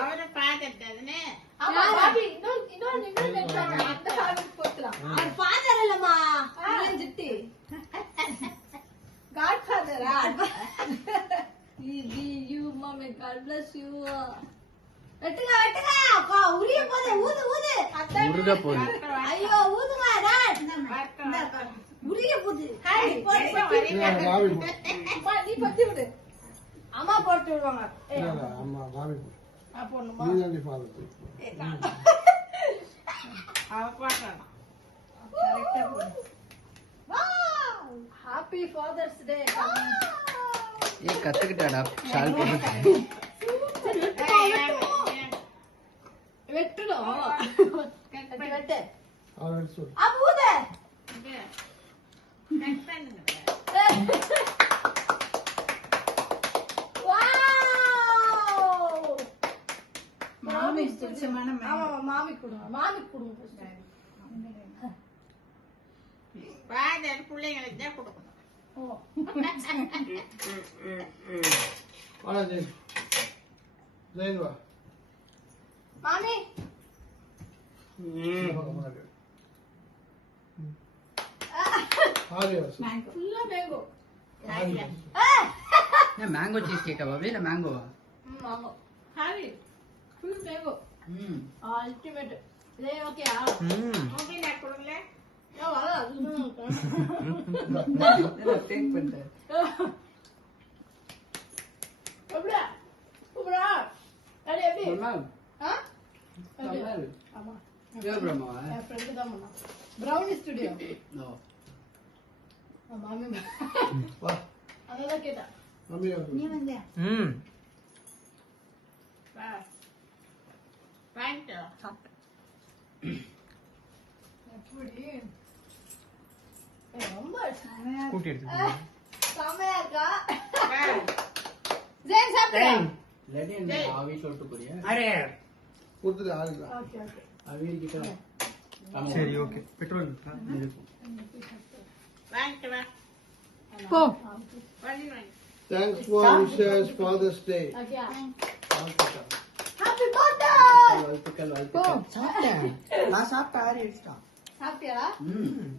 அவரை பாத்துட்டதுன்னு ஆமா பாபி இன்னொரு நிமிஷம் அந்த ஹாபிட் போட்டுலாம் அவர் ஃபாதர் இல்லம்மா சிட்டி காட் ஃபாதரா you mommy god bless you வெட்டுங்க அப்பா உரிய போதே ஊது உருக போகுது. ஐயோ ஊதுங்க டாட் உரிய போது ஹாய் பா நீ பத்தி விடு அம்மா போட்டு விடுவாங்க அம்மா மாமி போணுமா நீ தான் ஃபாதர் அவ பாக்கலாம் கரெக்ட்டா போடு ஹாப்பி ஃபாதர்ஸ் டே ஏ கத்துக்கிட்டாடா ஷால் போட்டு வெட்டணும் வெட்டு அவர் சொல்லு அபூத கட் பண்ணுங்க வாவ் மாமி பிடிச்சமான ஆமா மாமி கொடுங்க பாதர் பிள்ளைங்களுக்கு தான் கொடுக்கணும் ஓ வாடா ஜெயின் வா மாமி ஆரி வாசி ஃபுல்லா மேங்கோ ஆரி மேங்கோ சீஸ் கேக்கா பாபி இல்ல மேங்கோவா மாங்கோ ஹாவி ஃபுல் மேங்கோ அல்டிமேட் இதே ஓகேயா மொபைல் கொடுக்கல வர டேக் பண்ணிட்டேன் எப்படியா சூப்பரா அது எப்படி சொன்னால் ஆ சொன்னால் ஆமா யோ பிரம்மா என் ஃப்ரெண்டு தான் பண்ணா பிரவுனி ஸ்டுடியோ நோ மாமி வா அதான் கேட்டா மம்மி நீ வந்தியா பாயிண்ட் எப்படி ரொம்ப கூட்டி எடுத்து செமையா இருக்கா ஜெயின் சாப்பிடுயா லெடி என்ன ஆவி சொல்லிட்டு போறியா கொடுத்துட்டு ஆளுங்க ஓகே ஓகே ஆவி கிட்ட சரி ஓகே பெட்ரோல் வாங்கிட்டு வா போ பண்ணி வாங்கி thanks for wishes father's day okay happy birthday வாழ்த்துக்கள் போ வாழ்த்துக்கள் சாப்பிட்டேன் நான் சாப்பிட்ட ஆரி அடிச்சிட்டான் சாப்பிட்டியா ம்